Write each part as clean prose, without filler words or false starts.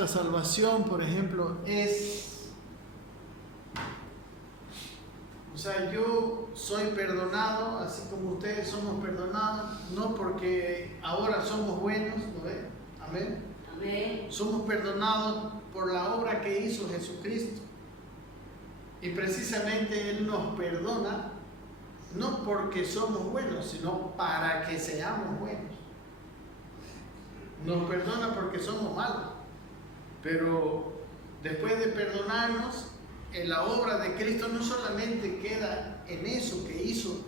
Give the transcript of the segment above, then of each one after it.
nuestra salvación, por ejemplo, yo soy perdonado, así como ustedes somos perdonados, no porque ahora somos buenos, ¿no ve? Amén. Amén. Somos perdonados por la obra que hizo Jesucristo. Y precisamente Él nos perdona, no porque somos buenos, sino para que seamos buenos. Nos perdona porque somos malos, pero después de perdonarnos, en la obra de Cristo no solamente queda en eso que hizo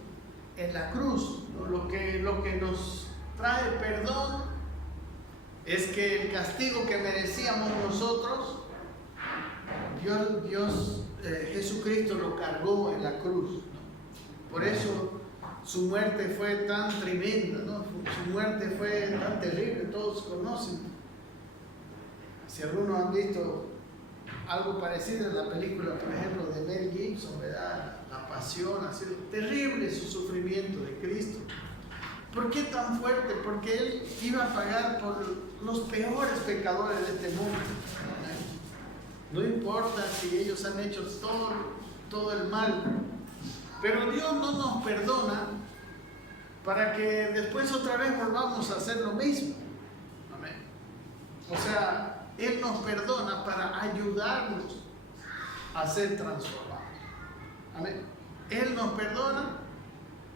en la cruz, ¿no? Lo que nos trae perdón es que el castigo que merecíamos nosotros, Jesucristo lo cargó en la cruz, ¿no? Por eso su muerte fue tan tremenda, ¿no? Su muerte fue tan terrible, todos conocen. Si algunos han visto algo parecido en la película, por ejemplo, de Mel Gibson, ¿verdad? La pasión, ha sido terrible su sufrimiento de Cristo. ¿Por qué tan fuerte? Porque Él iba a pagar por los peores pecadores de este mundo. No importa si ellos han hecho todo el mal, pero Dios no nos perdona para que después otra vez volvamos a hacer lo mismo. Amén. O sea, Él nos perdona para ayudarnos a ser transformados. Amén. Él nos perdona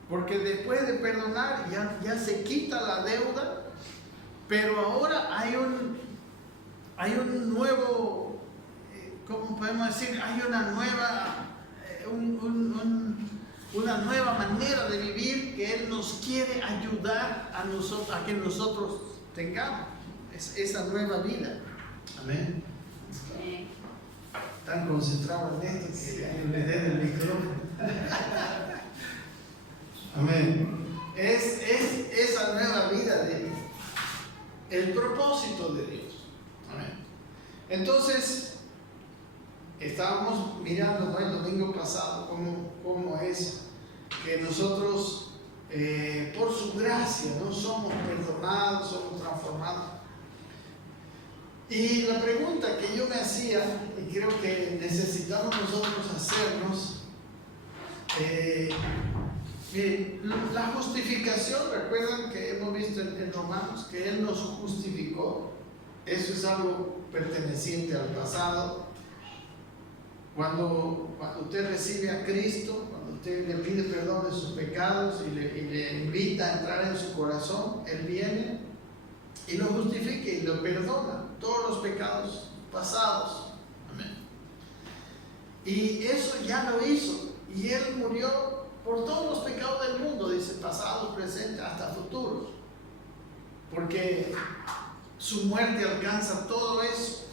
porque después de perdonar ya se quita la deuda, pero ahora hay un nuevo, ¿cómo podemos decir? Hay una nueva manera de vivir que Él nos quiere ayudar a que nosotros tengamos esa nueva vida. Amén. Sí. Tan concentrado en esto que le den el micrófono. Amén. Es esa nueva vida de Dios, el propósito de Dios. Amén. Entonces, estábamos mirando, ¿no?, el domingo pasado cómo es que nosotros, por su gracia, no somos perdonados, somos transformados. Y la pregunta que yo me hacía, y creo que necesitamos nosotros hacernos, miren, la justificación, recuerdan que hemos visto en Romanos que Él nos justificó. Eso es algo perteneciente al pasado. Cuando usted recibe a Cristo, cuando usted le pide perdón de sus pecados y le invita a entrar en su corazón, Él viene y lo justifica y lo perdona todos los pecados pasados. Amén. Y eso ya lo hizo, y Él murió por todos los pecados del mundo, dice, pasados, presentes, hasta futuros, porque su muerte alcanza todo eso.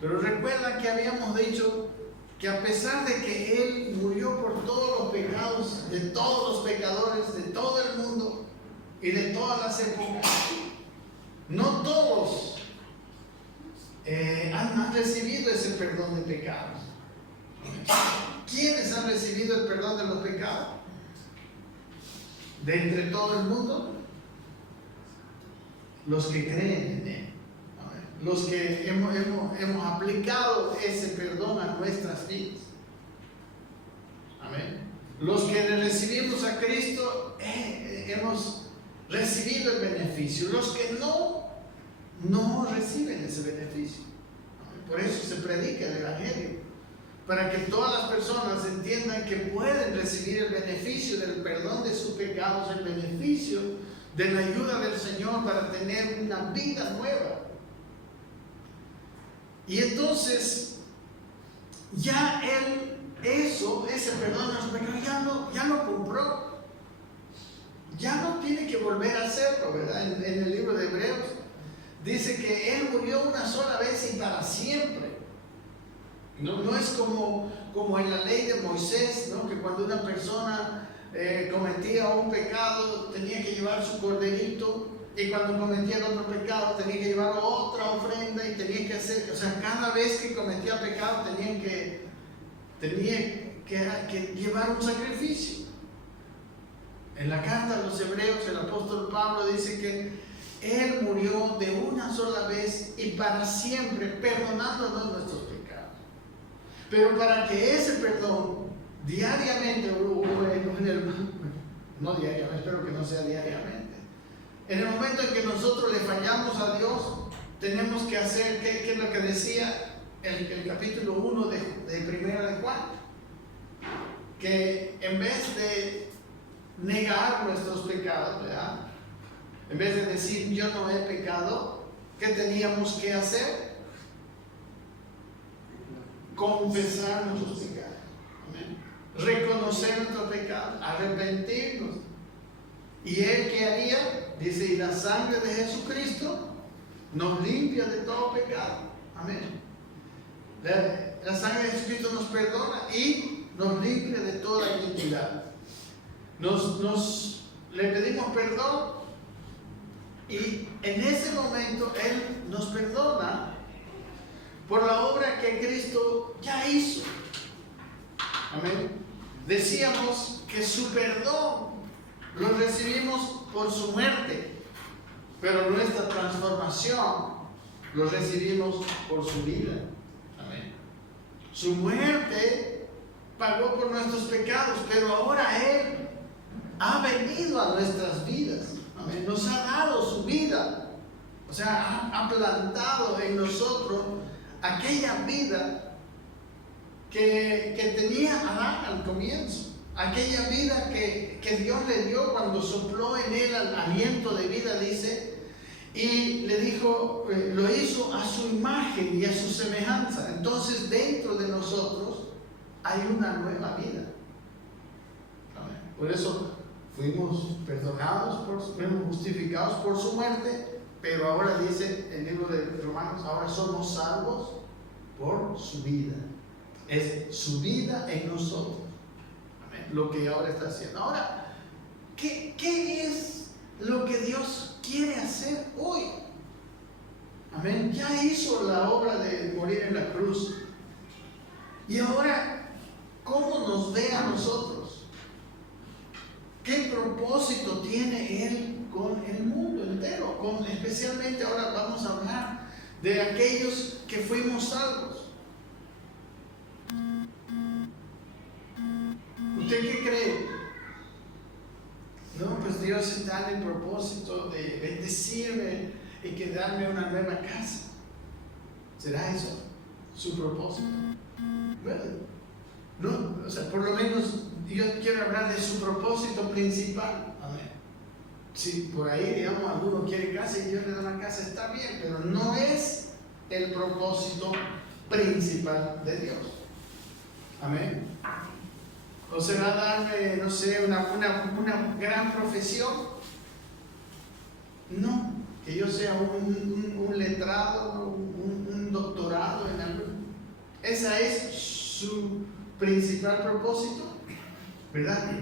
Pero recuerda que habíamos dicho que a pesar de que Él murió por todos los pecados de todos los pecadores de todo el mundo y de todas las épocas, no todos han recibido ese perdón de pecados. ¿Quiénes han recibido el perdón de los pecados? De entre todo el mundo, los que creen en Él, los que hemos aplicado ese perdón a nuestras vidas. Amén. Los que le recibimos a Cristo, hemos recibido el beneficio. Los que no reciben ese beneficio. Por eso se predica el Evangelio, para que todas las personas entiendan que pueden recibir el beneficio del perdón de sus pecados, el beneficio de la ayuda del Señor para tener una vida nueva. Y entonces ya Él ese perdón de sus pecados ya lo compró. Ya no tiene que volver a hacerlo, ¿verdad? En el libro de Hebreos dice que Él murió una sola vez y para siempre. No es como en la ley de Moisés, ¿no?, que cuando una persona cometía un pecado tenía que llevar su corderito, y cuando cometía otro pecado tenía que llevar otra ofrenda, y tenía que hacer, o sea, cada vez que cometía pecado tenía que llevar un sacrificio. En la carta a los Hebreos, el apóstol Pablo dice que Él murió de una sola vez y para siempre, perdonándonos nuestros pecados. Pero para que ese perdón diariamente, no diariamente, espero que no sea diariamente, en el momento en que nosotros le fallamos a Dios, tenemos que hacer, ¿qué es lo que decía el capítulo 1 de Primera de Juan? Que en vez de negar nuestros pecados, ¿verdad?, en vez de decir yo no he pecado, ¿qué teníamos que hacer? Confesar nuestros pecados. Amén. Reconocer nuestros pecados, arrepentirnos. ¿Y Él qué haría? Dice, y la sangre de Jesucristo nos limpia de todo pecado. Amén. La sangre de Jesucristo nos perdona y nos limpia de toda iniquidad. Le pedimos perdón y en ese momento Él nos perdona por la obra que Cristo ya hizo. Amén. Decíamos que su perdón lo recibimos por su muerte, pero nuestra transformación lo recibimos por su vida. Amén. Su muerte pagó por nuestros pecados, pero ahora Él ha venido a nuestras vidas. Amén. Nos ha dado su vida. O sea, ha plantado en nosotros aquella vida que tenía Adán al comienzo. Aquella vida que Dios le dio cuando sopló en él el aliento de vida, dice, y le dijo, lo hizo a su imagen y a su semejanza. Entonces dentro de nosotros hay una nueva vida. Amén. Por eso fuimos perdonados, fuimos justificados por su muerte, pero ahora dice el libro de Romanos, ahora somos salvos por su vida. Es su vida en nosotros. Amén. Lo que ahora está haciendo. Ahora, ¿qué es lo que Dios quiere hacer hoy? Amén. Ya hizo la obra de morir en la cruz. Y ahora, ¿cómo nos ve a nosotros? ¿Qué propósito tiene Él con el mundo entero? Especialmente ahora vamos a hablar de aquellos que fuimos salvos. ¿Usted qué cree? No, pues Dios está en el propósito de bendecirme y que darme una nueva casa. ¿Será eso su propósito? Bueno, no, o sea, por lo menos yo quiero hablar de su propósito principal. Amén. Si por ahí, digamos, alguno quiere casa y Dios le da una casa, está bien, pero no es el propósito principal de Dios. Amén. ¿O será darme, no sé, una gran profesión? No, que yo sea un letrado, un doctorado en algo. ¿Esa es su principal propósito? ¿Verdad?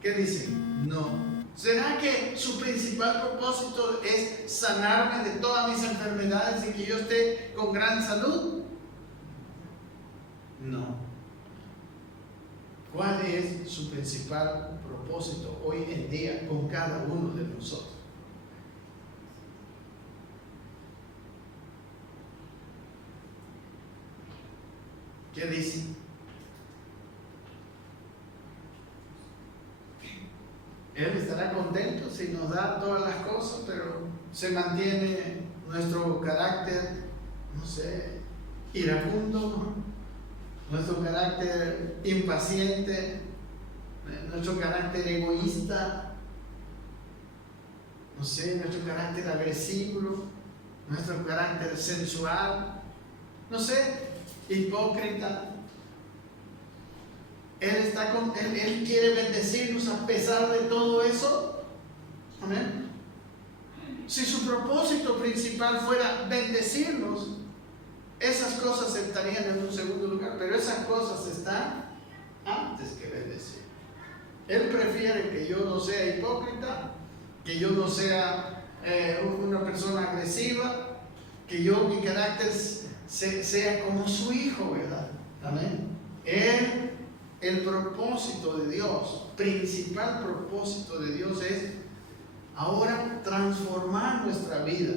¿Qué dicen? No. ¿Será que su principal propósito es sanarme de todas mis enfermedades y que yo esté con gran salud? No. ¿Cuál es su principal propósito hoy en día con cada uno de nosotros? ¿Qué dice? Él estará contento si nos da todas las cosas, pero se mantiene nuestro carácter, no sé, iracundo, ¿no? Nuestro carácter impaciente, nuestro carácter egoísta, no sé, nuestro carácter agresivo, nuestro carácter sensual, no sé, hipócrita. Él quiere bendecirnos a pesar de todo eso. Amén. Si su propósito principal fuera bendecirnos, esas cosas estarían en un segundo lugar, pero esas cosas están antes que bendecir. Él prefiere que yo no sea hipócrita, que yo no sea una persona agresiva, que mi carácter sea como su hijo, ¿verdad? Amén. El propósito de Dios, principal propósito de Dios es ahora transformar nuestra vida.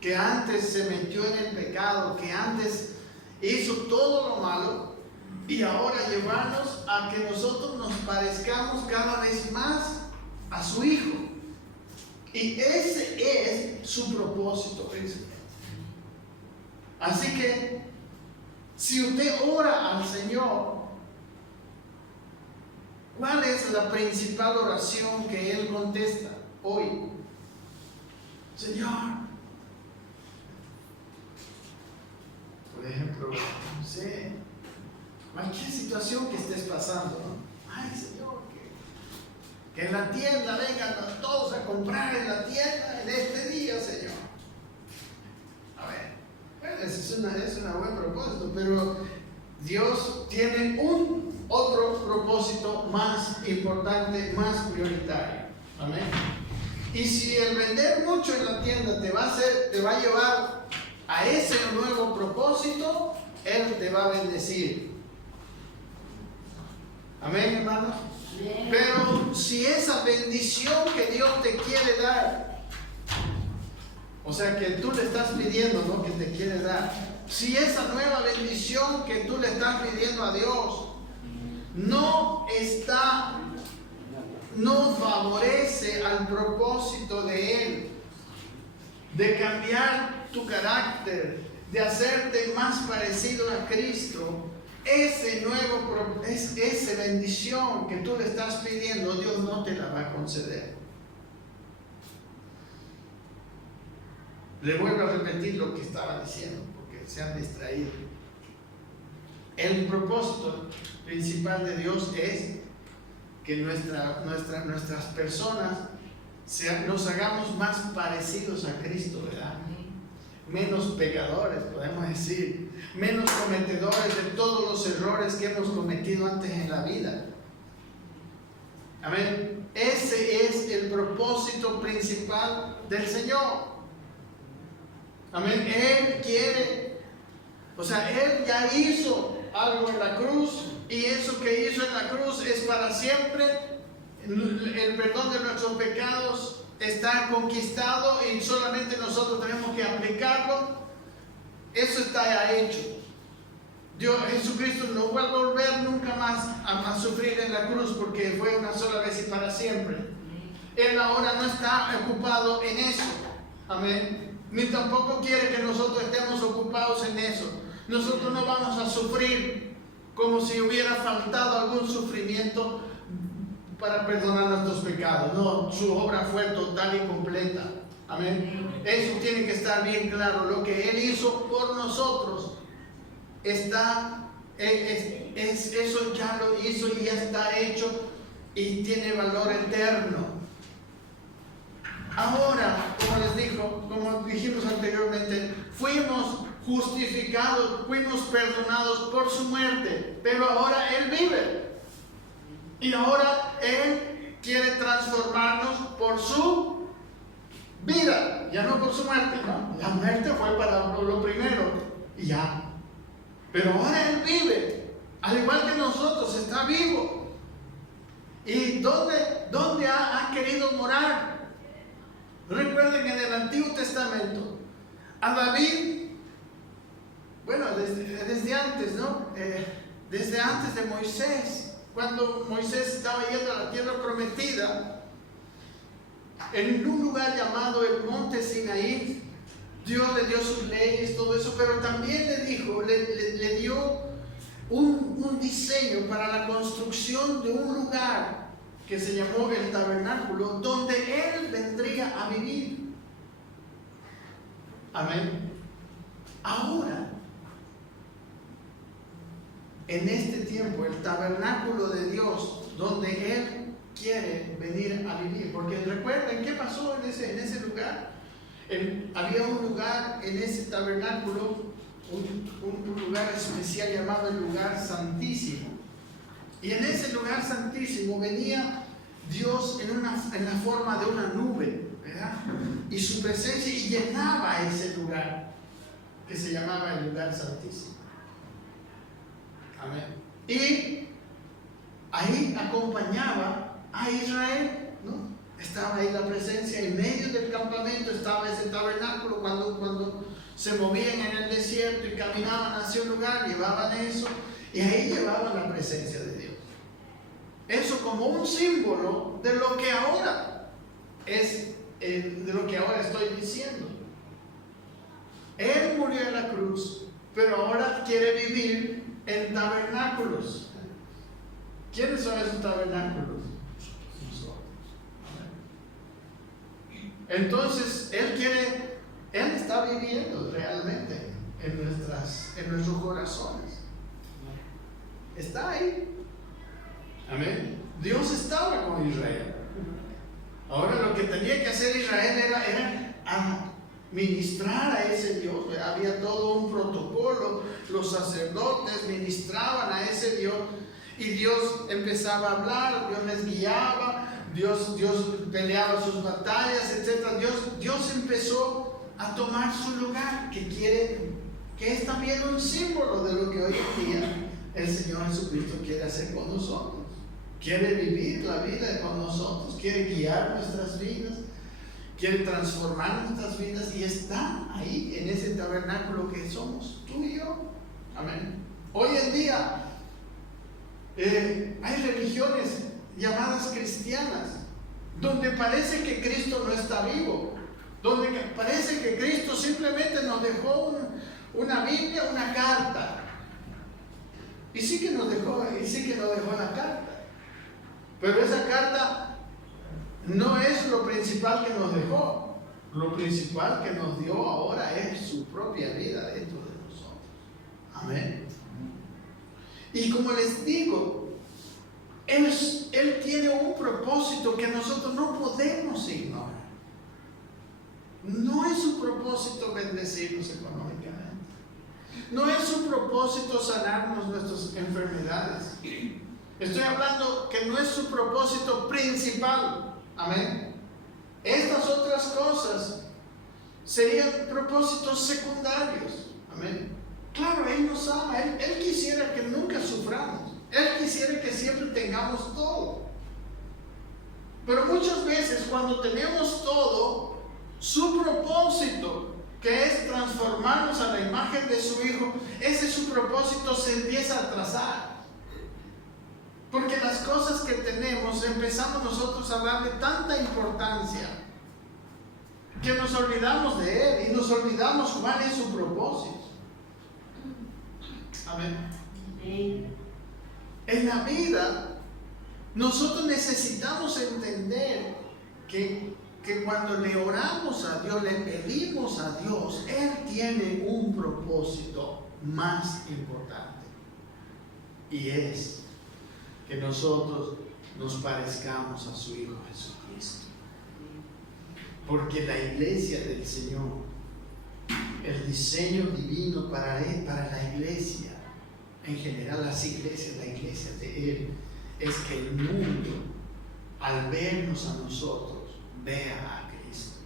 que antes se metió en el pecado, que antes hizo todo lo malo, y ahora llevarnos a que nosotros nos parezcamos cada vez más a su Hijo. Y ese es su propósito principal. Así que, si usted ora al Señor, ¿cuál es la principal oración que Él contesta hoy? Señor, por ejemplo, no sé, cualquier situación que estés pasando, ¿no? Ay, Señor, que en la tienda vengan todos a comprar en la tienda en este día, Señor. A ver, bueno, es un buen propósito, pero Dios tiene un otro propósito más importante, más prioritario. Amén. Y si el vender mucho en la tienda te va a llevar a ese nuevo propósito, Él te va a bendecir. Amén, hermanos. Pero si esa bendición que Dios te quiere dar, o sea que tú le estás pidiendo, ¿no?, que te quiere dar, si esa nueva bendición que tú le estás pidiendo a Dios no favorece al propósito de Él, de cambiar tu carácter, de hacerte más parecido a Cristo, esa bendición que tú le estás pidiendo, Dios no te la va a conceder. Le vuelvo a repetir lo que estaba diciendo, porque se han distraído. El propósito principal de Dios es que nuestras personas nos hagamos más parecidos a Cristo, ¿verdad? Menos pecadores, podemos decir, menos cometedores de todos los errores que hemos cometido antes en la vida. Amén. Ese es el propósito principal del Señor. Amén. Él quiere, Él ya hizo algo en la cruz, y eso que hizo en la cruz es para siempre. El perdón de nuestros pecados está conquistado y solamente nosotros tenemos que aplicarlo. Eso está ya hecho. Jesucristo no va a volver nunca más a sufrir en la cruz, porque fue una sola vez y para siempre. Él ahora no está ocupado en eso. Amén. Ni tampoco quiere que nosotros estemos ocupados en eso. Nosotros no vamos a sufrir como si hubiera faltado algún sufrimiento para perdonar nuestros pecados. No, su obra fue total y completa. Amén. Eso tiene que estar bien claro. Lo que Él hizo por nosotros eso ya lo hizo y ya está hecho y tiene valor eterno. Ahora, como dijimos anteriormente, fuimos justificados, fuimos perdonados por su muerte, pero ahora Él vive. Y ahora Él quiere transformarnos por su vida, ya no por su muerte, ¿no? La muerte fue para lo primero y ya. Pero ahora Él vive, al igual que nosotros, está vivo. ¿Y dónde ha querido morar? Recuerden que en el Antiguo Testamento, a David, bueno, desde antes, ¿no? Desde antes de Moisés, cuando Moisés estaba yendo a la tierra prometida, en un lugar llamado el Monte Sinaí, Dios le dio sus leyes, todo eso, pero también le dio un diseño para la construcción de un lugar que se llamó el tabernáculo, donde Él vendría a vivir. Amén. Ahora, en este tiempo, el tabernáculo de Dios, donde Él quiere venir a vivir, porque recuerden qué pasó en ese lugar. Había un lugar en ese tabernáculo, un lugar especial llamado el lugar santísimo. Y en ese lugar santísimo venía Dios en la forma de una nube, ¿verdad? Y su presencia llenaba ese lugar, que se llamaba el lugar santísimo. Amén. Y ahí acompañaba a Israel, ¿no? Estaba ahí la presencia, en medio del campamento estaba ese tabernáculo. Cuando se movían en el desierto y caminaban hacia un lugar, llevaban eso, y ahí llevaban la presencia de Dios. Eso como un símbolo de lo que ahora es, de lo que ahora estoy diciendo. Él murió en la cruz, pero ahora quiere vivir en tabernáculos. ¿Quiénes son esos tabernáculos? Nosotros. Entonces, Él está viviendo realmente en nuestros corazones. Está ahí. Amén. Dios estaba con Israel. Ahora lo que tenía que hacer Israel era ministrar a ese Dios. Había todo un protocolo. Los sacerdotes ministraban a ese Dios. Y Dios empezaba a hablar, Dios les guiaba, Dios peleaba sus batallas, etc. Dios empezó a tomar su lugar, que es también un símbolo de lo que hoy en día el Señor Jesucristo quiere hacer con nosotros. Quiere vivir la vida con nosotros, quiere guiar nuestras vidas, quiere transformar nuestras vidas, y está ahí en ese tabernáculo que somos tú y yo. Amén. Hoy en día hay religiones llamadas cristianas donde parece que Cristo no está vivo, donde parece que Cristo simplemente nos dejó una Biblia, una carta, y sí que nos dejó la carta, pero esa carta no es lo principal que nos dejó. Lo principal que nos dio ahora es su propia vida dentro de nosotros. Amén. Y como les digo, Él tiene un propósito que nosotros no podemos ignorar. No es su propósito bendecirnos económicamente. No es su propósito sanarnos nuestras enfermedades. Estoy hablando que no es su propósito principal. Amén. Estas otras cosas serían propósitos secundarios. Amén. Claro, Él nos ama. Él quisiera que nunca suframos. Él quisiera que siempre tengamos todo. Pero muchas veces cuando tenemos todo, su propósito, que es transformarnos a la imagen de su Hijo, ese su propósito se empieza a atrasar. Porque las cosas que tenemos empezamos nosotros a darle tanta importancia que nos olvidamos de Él y nos olvidamos cuál es su propósito. Amén. En la vida, nosotros necesitamos entender que cuando le oramos a Dios, le pedimos a Dios, Él tiene un propósito más importante. Y es que nosotros nos parezcamos a su Hijo Jesucristo. Porque la iglesia del Señor, el diseño divino para la iglesia, en general las iglesias, la iglesia de Él, es que el mundo, al vernos a nosotros, vea a Cristo.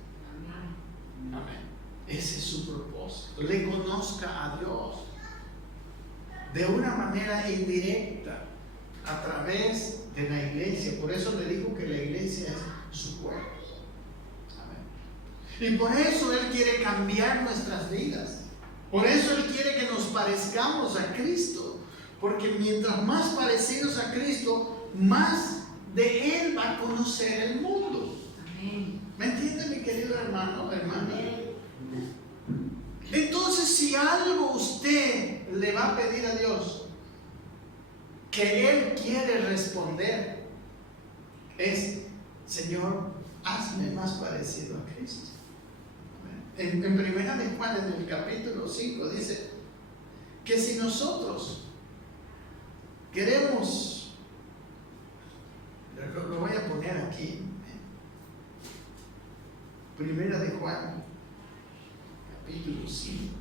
Amén. Ese es su propósito. Le conozca a Dios de una manera indirecta, a través de la iglesia. Por eso le digo que la iglesia es su cuerpo. Amén. Y por eso Él quiere cambiar nuestras vidas. Por eso Él quiere que nos parezcamos a Cristo. Porque mientras más parecidos a Cristo, más de Él va a conocer el mundo. Amén. ¿Me entiende, mi querido hermano, hermana? Entonces, si algo usted le va a pedir a Dios que Él quiere responder, es: Señor, hazme más parecido a Cristo. En primera de Juan, en el capítulo 5, dice que si nosotros queremos, lo voy a poner aquí, primera de Juan, capítulo 5.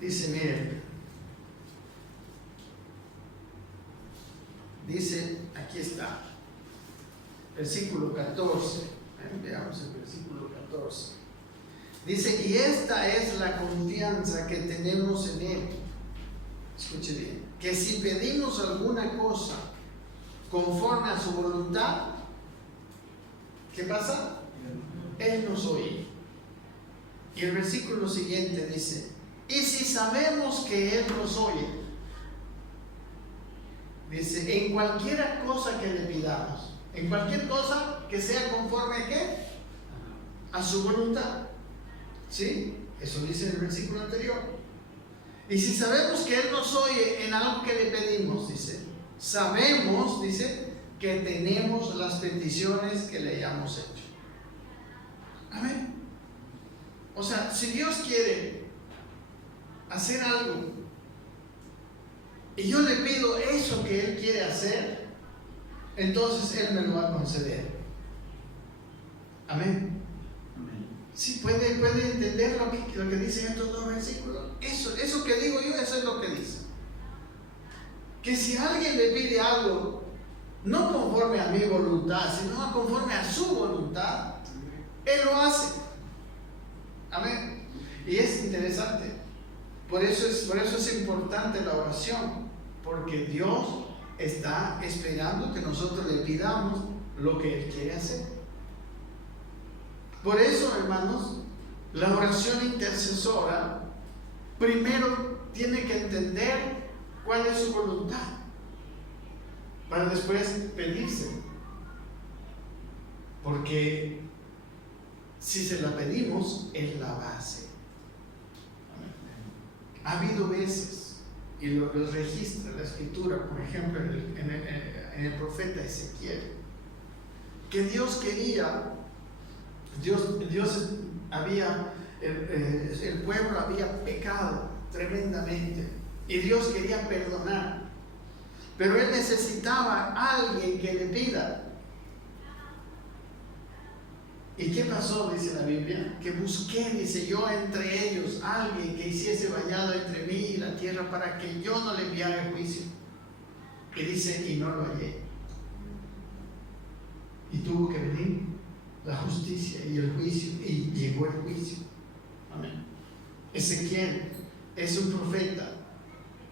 Dice, miren, dice, aquí está, versículo 14, veamos el versículo 14. Dice, y esta es la confianza que tenemos en Él. Escuche bien, que si pedimos alguna cosa conforme a su voluntad, ¿qué pasa? Él nos oye. Y el versículo siguiente dice, y si sabemos que Él nos oye, dice, en cualquier cosa que le pidamos, en cualquier cosa que sea conforme a ¿qué? A su voluntad. ¿Sí? Eso dice en el versículo anterior. Y si sabemos que Él nos oye en algo que le pedimos, dice, sabemos, dice, que tenemos las peticiones que le hayamos hecho. Amén. O sea, si Dios quiere hacer algo y yo le pido eso que Él quiere hacer, entonces Él me lo va a conceder. Amén. Sí, puede entender lo que dicen estos dos versículos. Eso que digo yo, eso es lo que dice. Que si alguien le pide algo, no conforme a mi voluntad, sino conforme a su voluntad, Él lo hace. Amén. Y es interesante. Por eso es importante la oración, porque Dios está esperando que nosotros le pidamos lo que Él quiere hacer. Por eso, hermanos, la oración intercesora primero tiene que entender cuál es su voluntad para después pedirse. Porque si se la pedimos, Él la va a hacer. Ha habido veces, y los registra la Escritura, por ejemplo, en el profeta Ezequiel, que Dios quería, el pueblo había pecado tremendamente y Dios quería perdonar, pero Él necesitaba a alguien que le pida. ¿Y qué pasó? Dice la Biblia, que busqué, dice, yo entre ellos alguien que hiciese vallado entre mí y la tierra para que yo no le enviara juicio. Y dice, y no lo hallé. Y tuvo que venir la justicia y el juicio, y llegó el juicio. Amén. Ezequiel es un profeta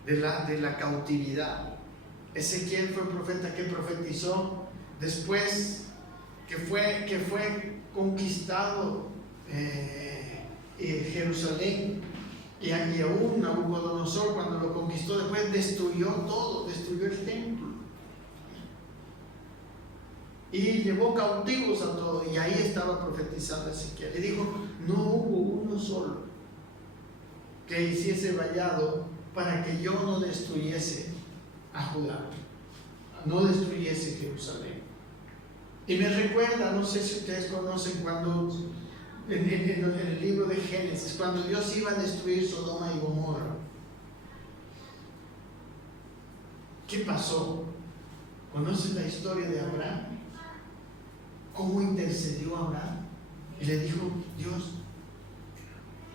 de la cautividad. Ezequiel fue el profeta que profetizó después que fue conquistado Jerusalén, y aún Nabucodonosor, cuando lo conquistó, después destruyó todo, destruyó el templo y llevó cautivos a todos, y ahí estaba profetizando Ezequiel y dijo, no hubo uno solo que hiciese vallado para que yo no destruyese a Judá, no destruyese Jerusalén. Y me recuerda, no sé si ustedes conocen, cuando en el libro de Génesis, cuando Dios iba a destruir Sodoma y Gomorra, ¿qué pasó? ¿Conocen la historia de Abraham? ¿Cómo intercedió Abraham? Y le dijo, Dios,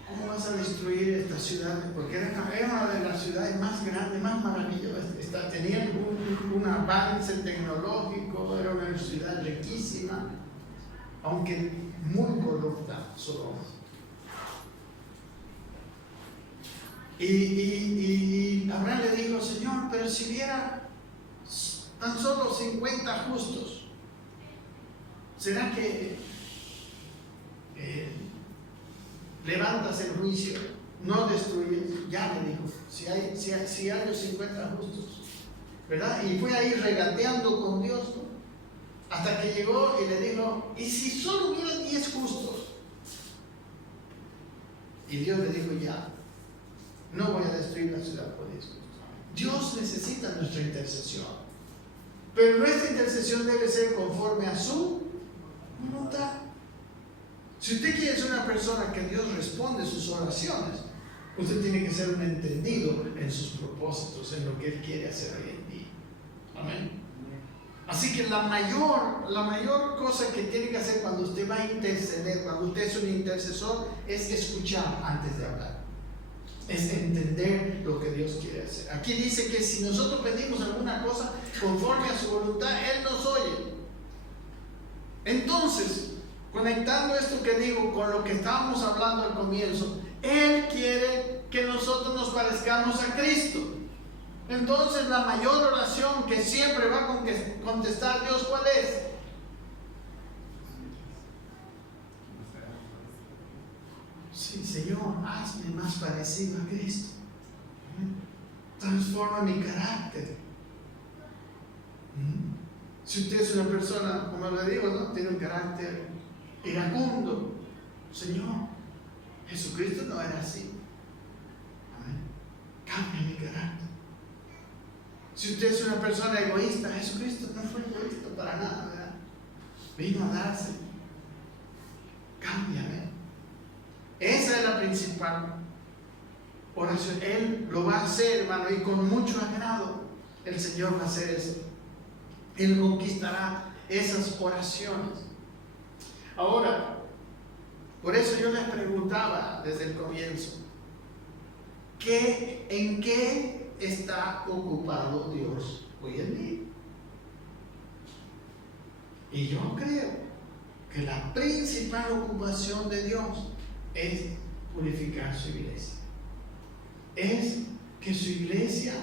¿cómo vas a destruir esta ciudad? Porque era una de las ciudades más grandes, más maravillosas. Tenían un avance tecnológico, era una ciudad riquísima, aunque muy corrupta, Sodoma. Y Abraham le dijo, Señor, pero si hubiera tan solo 50 justos, ¿será que levantas el juicio, no destruyes? Ya le dijo, si hay los 50 justos, ¿verdad? Y fue ahí regateando con Dios, ¿no? Hasta que llegó y le dijo, ¿y si solo hubiera 10 justos? Y Dios le dijo, ya, no voy a destruir la ciudad por 10 justos. Dios necesita nuestra intercesión, pero nuestra intercesión debe ser conforme a su voluntad. Si usted quiere ser una persona que Dios responde sus oraciones, usted tiene que ser un entendido en sus propósitos, en lo que Él quiere hacer hoy en día. Amén. Así que la mayor cosa que tiene que hacer cuando usted va a interceder, cuando usted es un intercesor, es escuchar antes de hablar. Es entender lo que Dios quiere hacer. Aquí dice que si nosotros pedimos alguna cosa conforme a su voluntad, Él nos oye. Entonces, conectando esto que digo con lo que estábamos hablando al comienzo, Él quiere que nosotros nos parezcamos a Cristo. Entonces la mayor oración que siempre va a contestar Dios, ¿cuál es? Sí, Señor, hazme más parecido a Cristo. Transforma mi carácter. Si usted es una persona, como le digo, ¿no?, tiene un carácter iracundo, Señor, Jesucristo no era así. Amén. Cambia mi carácter. Si usted es una persona egoísta, Jesucristo no fue egoísta para nada, ¿verdad? Vino a darse. Cámbiame. Esa es la principal oración. Él lo va a hacer, hermano, y con mucho agrado el Señor va a hacer eso. Él conquistará esas oraciones. Ahora, por eso yo les preguntaba desde el comienzo, ¿en qué está ocupado Dios hoy en día? Y yo creo que la principal ocupación de Dios es purificar su iglesia. Es que su iglesia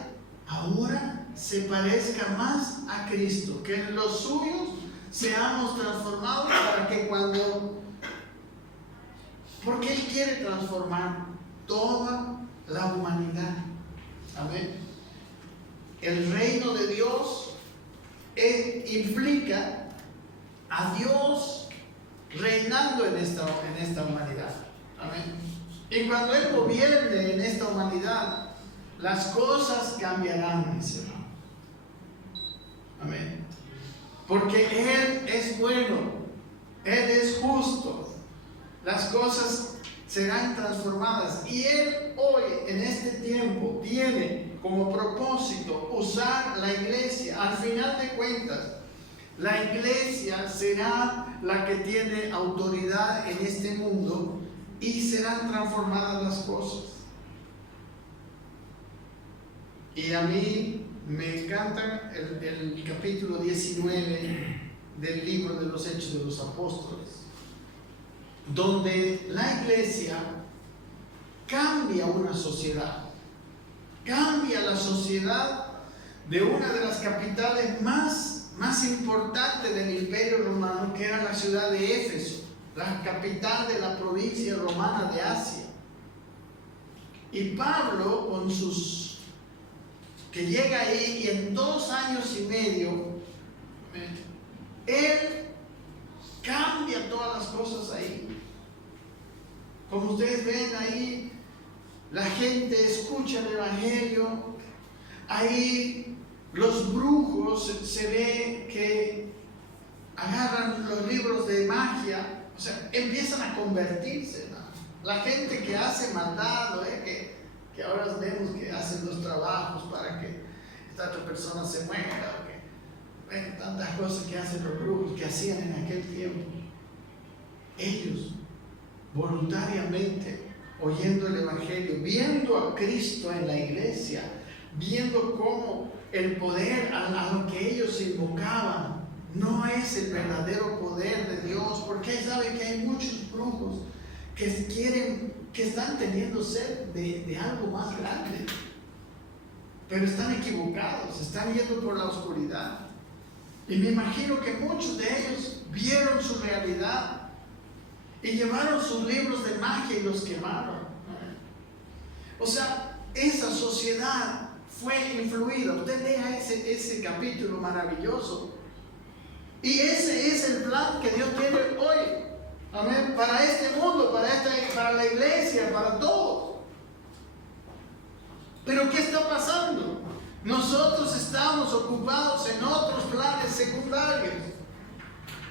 ahora se parezca más a Cristo, que en los suyos seamos transformados para que porque Él quiere transformar toda la humanidad. Amén. El reino de Dios implica a Dios reinando en esta humanidad. Amén. Y cuando Él gobierne en esta humanidad, las cosas cambiarán, mis hermanos. Amén. Porque Él es bueno, Él es justo. Las cosas serán transformadas. Y Él hoy, en este tiempo, tiene como propósito usar la iglesia. Al final de cuentas, la iglesia será la que tiene autoridad en este mundo y serán transformadas las cosas. Y a mí me encanta el capítulo 19 del libro de los Hechos de los Apóstoles, donde la iglesia cambia una sociedad, cambia la sociedad de una de las capitales más importantes del Imperio Romano, que era la ciudad de Éfeso, la capital de la provincia romana de Asia. Y Pablo, que llega ahí, y en 2 años y medio, él cambia todas las cosas ahí. Como ustedes ven ahí, la gente escucha el evangelio. Ahí los brujos se ve que agarran los libros de magia, o sea, empiezan a convertirse, ¿no? La gente que hace maldad, ¿no?, que ahora vemos que hacen los trabajos para que esta otra persona se muera, tantas cosas que hacen los brujos, que hacían en aquel tiempo. Ellos voluntariamente, oyendo el evangelio, viendo a Cristo en la iglesia, viendo cómo el poder a lo que ellos invocaban no es el verdadero poder de Dios, porque saben que hay muchos brujos que están teniendo sed de algo más grande, pero están equivocados, están yendo por la oscuridad. Y me imagino que muchos de ellos vieron su realidad y llevaron sus libros de magia y los quemaron. O sea, esa sociedad fue influida. Usted lea ese capítulo maravilloso. Y ese es el plan que Dios tiene hoy. Amén. Para este mundo, para la iglesia, para todos. Pero ¿qué está pasando? Nosotros estamos ocupados en otros planes secundarios.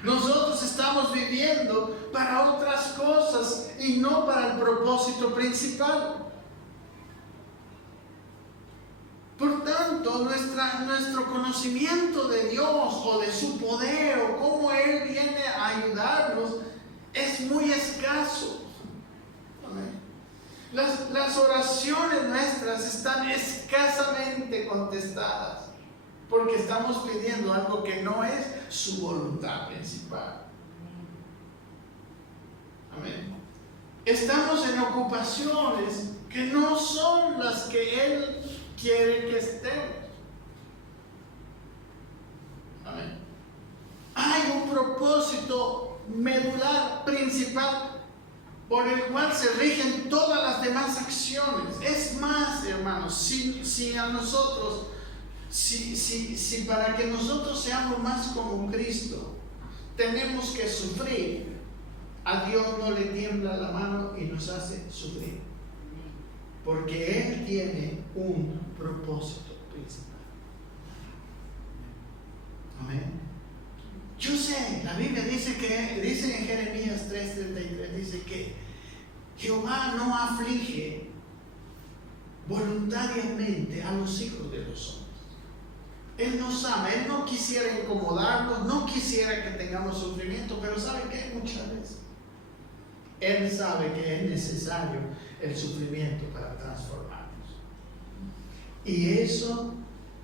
Nosotros estamos viviendo para otras cosas y no para el propósito principal. Por tanto, nuestro conocimiento de Dios o de su poder o cómo Él viene a ayudarnos es muy escaso. Amén. Las oraciones nuestras están escasamente contestadas porque estamos pidiendo algo que no es su voluntad principal. Amén. Estamos en ocupaciones que no son las que Él quiere que estemos. Amén. Hay un propósito medular, principal, por el cual se rigen todas las demás acciones. Es más, hermanos, si a nosotros, si para que nosotros seamos más como Cristo, tenemos que sufrir, a Dios no le tiembla la mano y nos hace sufrir. Porque Él tiene un propósito principal. Amén. Yo sé, la Biblia dice en Jeremías 3:33, dice que Jehová no aflige voluntariamente a los hijos de los hombres. Él nos ama, Él no quisiera incomodarnos, no quisiera que tengamos sufrimiento, pero ¿sabe qué? Muchas veces Él sabe que es necesario el sufrimiento para transformarnos. Y eso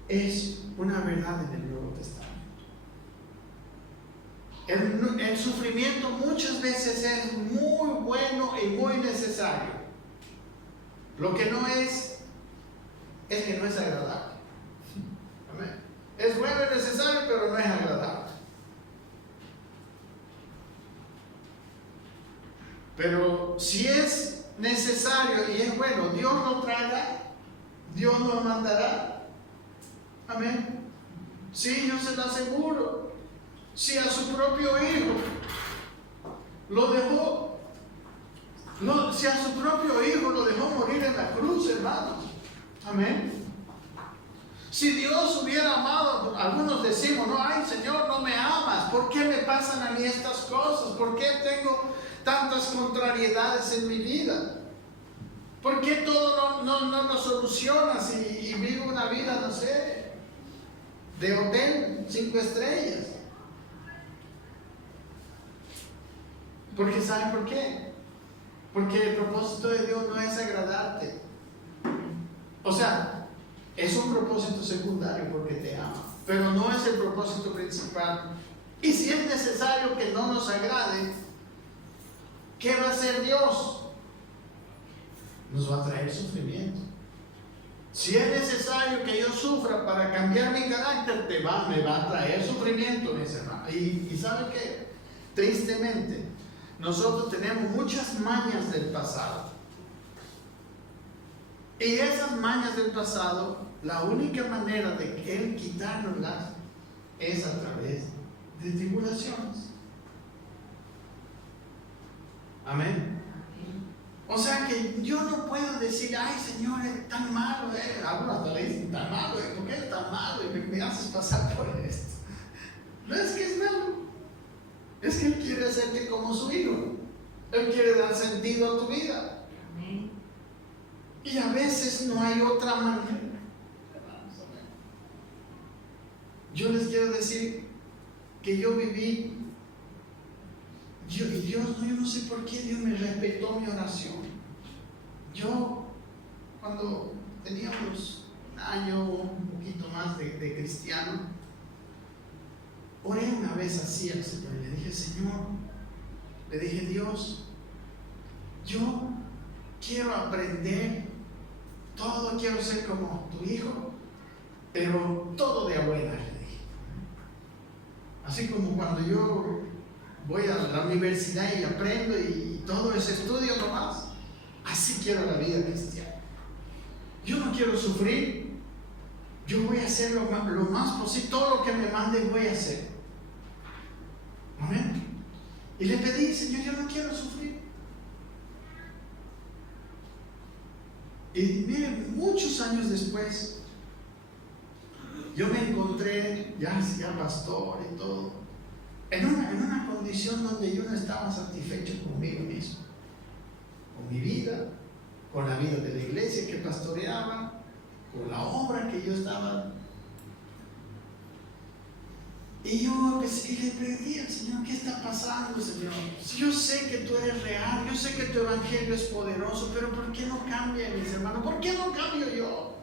es una verdad en el Nuevo Testamento. El sufrimiento muchas veces es muy bueno y muy necesario. Lo que no es que no es agradable. Amén. Es bueno y necesario, pero no es agradable. Pero si es necesario y es bueno, Dios lo traerá, Dios lo mandará. Amén. Sí, yo se lo aseguro. Si a su propio hijo lo dejó, si a su propio hijo lo dejó morir en la cruz, hermanos. Amén. Si Dios hubiera amado, algunos decimos, no, ay Señor, no me amas. ¿Por qué me pasan a mí estas cosas? ¿Por qué tengo tantas contrariedades en mi vida? ¿Por qué todo no lo solucionas y vivo una vida, no sé, de hotel 5 estrellas? Porque ¿saben por qué? Porque el propósito de Dios no es agradarte. O sea, es un propósito secundario porque te ama, pero no es el propósito principal. Y si es necesario que no nos agrade, ¿qué va a hacer Dios? Nos va a traer sufrimiento. Si es necesario que yo sufra para cambiar mi carácter, me va a traer sufrimiento, mis hermanos. Y ¿saben qué? Tristemente, nosotros tenemos muchas mañas del pasado. Y esas mañas del pasado, la única manera de que Él quitárnoslas es a través de tribulaciones. Amén. O sea que yo no puedo decir, ay Señor, es tan malo, algunos hasta le dicen tan malo, ¿por qué es tan malo? Y me haces pasar por esto. No es que es malo. Es que Él quiere hacerte como su hijo. Él quiere dar sentido a tu vida. Amén. Y a veces no hay otra manera. Yo les quiero decir que yo viví, y Dios, yo no sé por qué Dios me respetó mi oración. Yo, cuando teníamos un año, un poquito más de cristiano, oré una vez así al Señor y le dije, Señor, le dije, Dios, yo quiero aprender todo, quiero ser como tu hijo, pero todo de a buenas, le dije. Así como cuando yo voy a la universidad y aprendo y todo es estudio nomás, así quiero la vida cristiana. Yo no quiero sufrir, yo voy a hacer lo más posible, todo lo que me mande voy a hacer. Amén. Y le pedí, Señor, yo no quiero sufrir. Y miren, muchos años después, yo me encontré ya pastor y todo, en una condición donde yo no estaba satisfecho conmigo mismo, con mi vida, con la vida de la iglesia que pastoreaba, con la obra que yo estaba. Y yo le pedí al Señor, ¿qué está pasando, Señor? Yo sé que tú eres real, yo sé que tu evangelio es poderoso, pero ¿por qué no cambia, mis hermanos? ¿Por qué no cambio yo?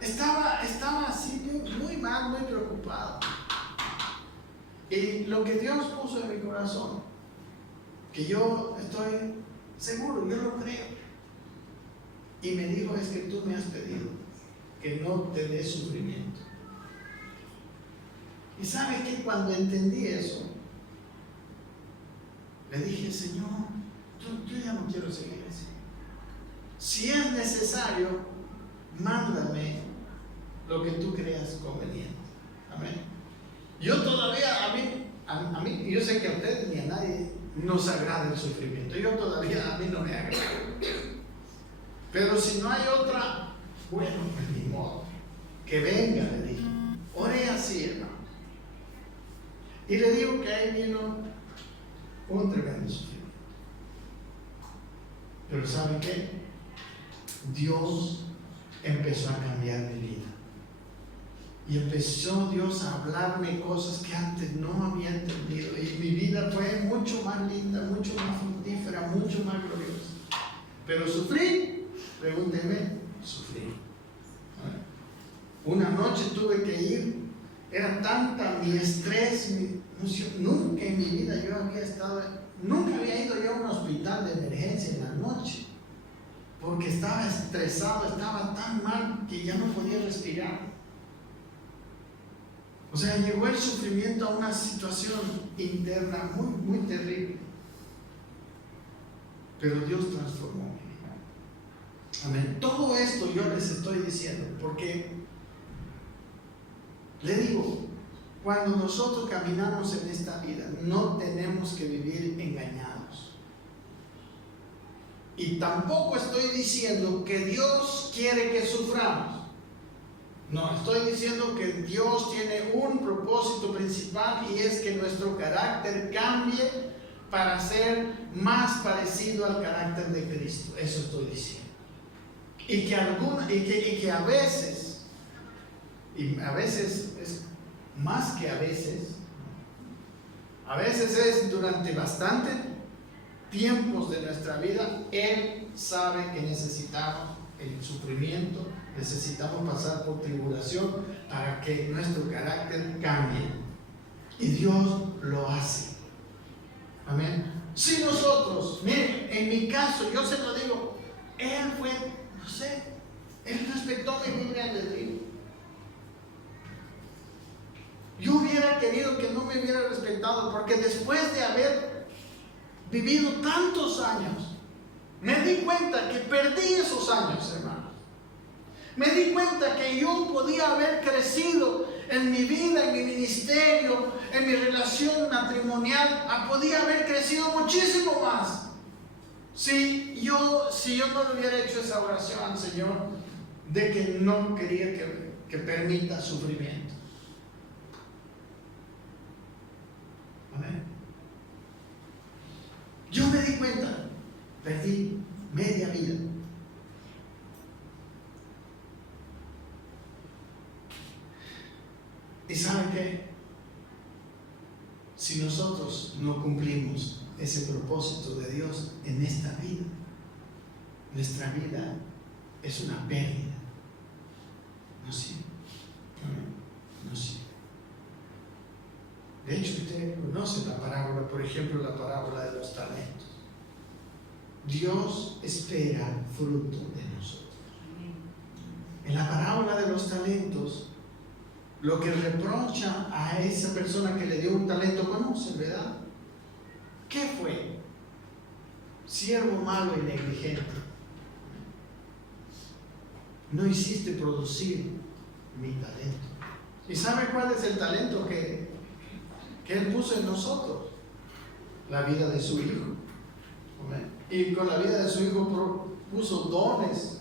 Estaba así muy mal, muy preocupado. Y lo que Dios puso en mi corazón que yo estoy seguro, yo lo creo. Y me dijo, es que tú me has pedido que no te dé sufrimiento. Y sabe que cuando entendí eso, le dije, Señor, yo ya no quiero seguir así. Si es necesario, mándame lo que tú creas conveniente. Amén. Yo todavía, a mí, yo sé que a usted ni a nadie nos agrada el sufrimiento. Yo todavía, a mí no me agrada. Pero si no hay otra, bueno, pues ni modo. Que venga, le dije. Oré así, hermano. Y le digo que ahí vino un tremendo sufrimiento. Pero ¿saben qué? Dios empezó a cambiar mi vida. Y empezó Dios a hablarme cosas que antes no había entendido. Y mi vida fue mucho más linda, mucho más fructífera, mucho más gloriosa. Pero sufrí, pregúnteme, sufrí. Una noche tuve que ir, era tanta mi estrés, mi emoción. Nunca en mi vida yo había estado, nunca había ido yo a un hospital de emergencia en la noche. Porque estaba estresado, estaba tan mal que ya no podía respirar. O sea, llegó el sufrimiento a una situación interna muy, muy terrible. Pero Dios transformó mi vida. Amén. Todo esto yo les estoy diciendo porque le digo, cuando nosotros caminamos en esta vida, no tenemos que vivir engañados. Y tampoco estoy diciendo que Dios quiere que suframos. No, estoy diciendo que Dios tiene un propósito principal y es que nuestro carácter cambie para ser más parecido al carácter de Cristo. Eso estoy diciendo. Y que a veces es más que a veces es durante bastante tiempos de nuestra vida, Él sabe que necesitamos el sufrimiento, necesitamos pasar por tribulación para que nuestro carácter cambie. Y Dios lo hace. Amén. Si nosotros, miren, en mi caso, yo se lo digo, Él fue, no sé, Él respetó mi libre albedrío. Yo hubiera querido que no me hubiera respetado, porque después de haber vivido tantos años, me di cuenta que perdí esos años, hermanos. Me di cuenta que yo podía haber crecido en mi vida, en mi ministerio, en mi relación matrimonial, podía haber crecido muchísimo más. Si yo no le hubiera hecho esa oración al Señor de que no quería que permita sufrimiento. Amén. Yo me di cuenta, perdí media vida. ¿Y saben qué? Si nosotros no cumplimos ese propósito de Dios en esta vida, nuestra vida es una pérdida. No sirve. No sirve. De hecho, usted conoce la parábola, por ejemplo, la parábola de los talentos. Dios espera fruto de nosotros. En la parábola de los talentos, lo que reprocha a esa persona que le dio un talento, conoce, ¿verdad? ¿Qué fue? Siervo malo y negligente. No hiciste producir mi talento. ¿Y sabe cuál es el talento que Él puso en nosotros? La vida de su Hijo. Y con la vida de su Hijo puso dones,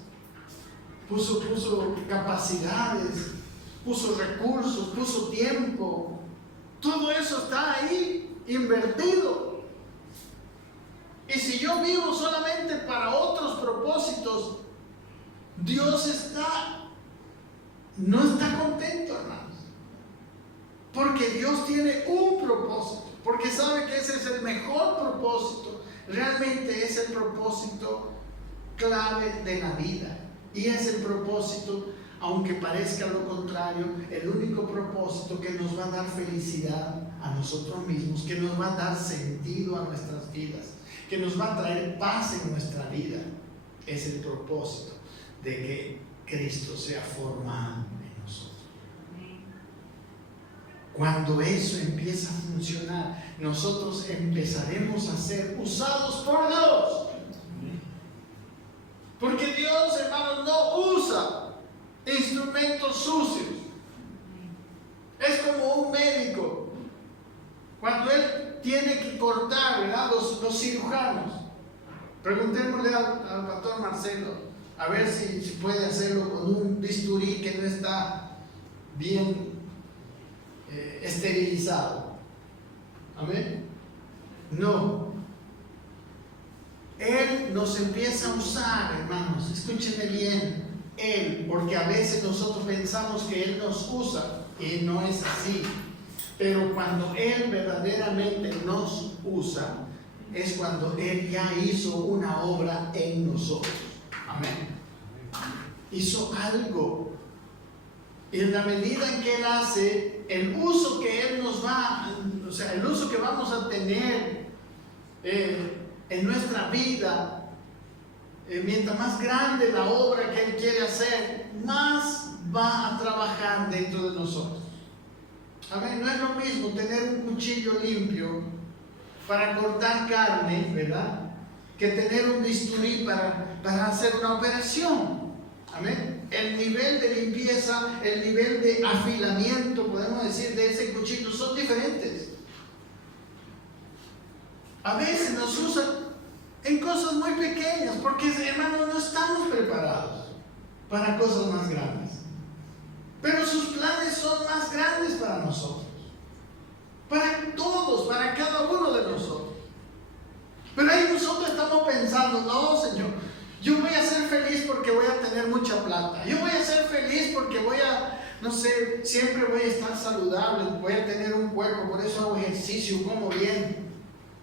puso capacidades, puso recursos, puso tiempo. Todo eso está ahí invertido. Y si yo vivo solamente para otros propósitos, Dios no está contento, hermanos. Porque Dios tiene un propósito, porque sabe que ese es el mejor propósito. Realmente es el propósito clave de la vida. Y es el propósito, aunque parezca lo contrario, el único propósito que nos va a dar felicidad a nosotros mismos, que nos va a dar sentido a nuestras vidas, que nos va a traer paz en nuestra vida. Es el propósito de que Cristo sea formado en nosotros. Cuando eso empieza a funcionar, nosotros empezaremos a ser usados por Dios. Porque Dios, hermanos, no usa instrumentos sucios. Es como un médico. Cuando él tiene que cortar, ¿verdad? Los cirujanos. Preguntémosle al pastor Marcelo, a ver si puede hacerlo con un bisturí que no está bien esterilizado. Amén. No. Él nos empieza a usar, hermanos. Escúchenme bien. Él, porque a veces nosotros pensamos que Él nos usa y no es así. Pero cuando Él verdaderamente nos usa, es cuando Él ya hizo una obra en nosotros. Amén. Hizo algo. Y en la medida en que Él hace, el uso que Él nos va, o sea, el uso que vamos a tener en nuestra vida, mientras más grande la obra que Él quiere hacer, más va a trabajar dentro de nosotros. Amén. No es lo mismo tener un cuchillo limpio para cortar carne, ¿verdad?, que tener un bisturí para hacer una operación. Amén. El nivel de limpieza, el nivel de afilamiento, podemos decir, de ese cuchillo son diferentes. A veces nos usan en cosas muy pequeñas, porque, hermanos, no estamos preparados para cosas más grandes. Pero sus planes son más grandes para nosotros, para todos, para cada uno de nosotros. Pero ahí nosotros estamos pensando, no, Señor, yo voy a ser feliz porque voy a tener mucha plata. Yo voy a ser feliz porque voy a, no sé, siempre voy a estar saludable, voy a tener un cuerpo, por eso hago ejercicio, como bien.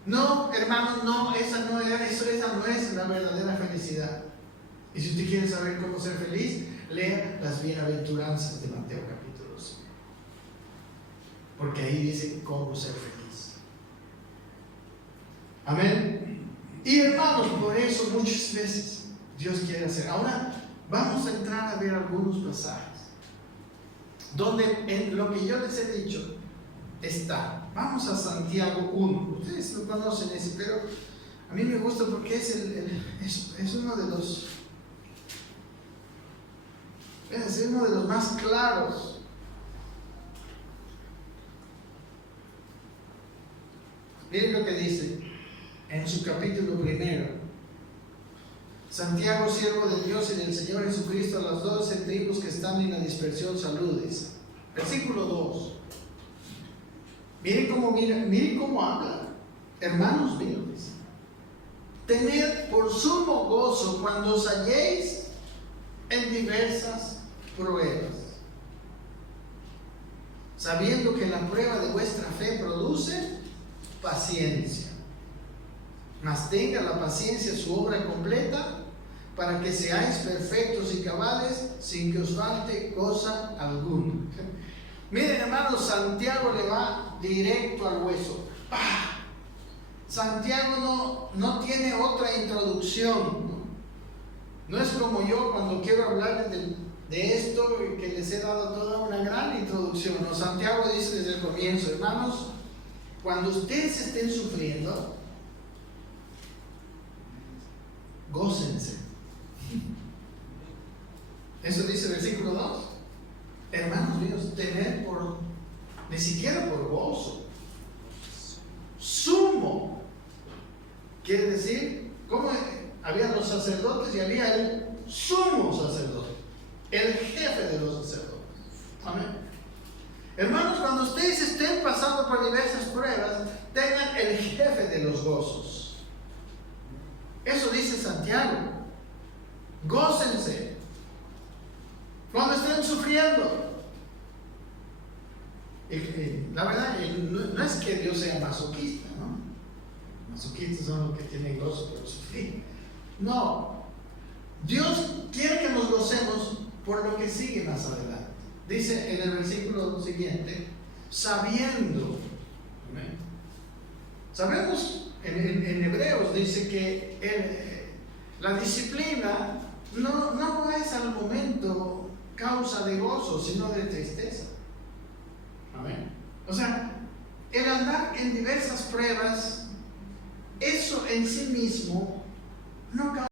No, hermanos, no, esa no es la verdadera felicidad. Y si usted quiere saber cómo ser feliz, lea las bienaventuranzas de Mateo capítulo 5. Porque ahí dice cómo ser feliz. Amén. Y hermanos, por eso muchas veces Dios quiere hacer. Ahora vamos a entrar a ver algunos pasajes donde en lo que yo les he dicho está. Vamos a Santiago 1. Ustedes lo conocen ese, pero a mí me gusta porque es uno de los más claros. Miren lo que dice en su capítulo 1. Santiago, siervo de Dios y del Señor Jesucristo, a las 12 tribus que están en la dispersión, saludes. Versículo 2. Miren cómo habla. Hermanos míos, tened por sumo gozo cuando os halléis en diversas pruebas, sabiendo que la prueba de vuestra fe produce paciencia. Mas tenga la paciencia su obra completa, para que seáis perfectos y cabales, sin que os falte cosa alguna. Miren, hermanos, Santiago le va directo al hueso. ¡Pah! Santiago no tiene otra introducción. No es como yo cuando quiero hablar de esto, que les he dado toda una gran introducción. No, Santiago dice desde el comienzo, hermanos, cuando ustedes estén sufriendo, gócense. Eso dice el versículo 2. Hermanos míos, tener ni siquiera por gozo, sumo, quiere decir, como había los sacerdotes y había el sumo sacerdote, el jefe de los sacerdotes. Amén. Hermanos, cuando ustedes estén pasando por diversas pruebas, tengan el jefe de los gozos. Eso dice Santiago. Gócense cuando estén sufriendo. La verdad, no es que Dios sea masoquista, ¿no? Masoquistas son los que tienen gozo por sufrir. No. Dios quiere que nos gocemos por lo que sigue más adelante. Dice en el versículo siguiente, sabiendo. ¿Amén? Sabemos En Hebreos dice que la disciplina no es al momento causa de gozo, sino de tristeza. Amén. O sea, el andar en diversas pruebas, eso en sí mismo no causa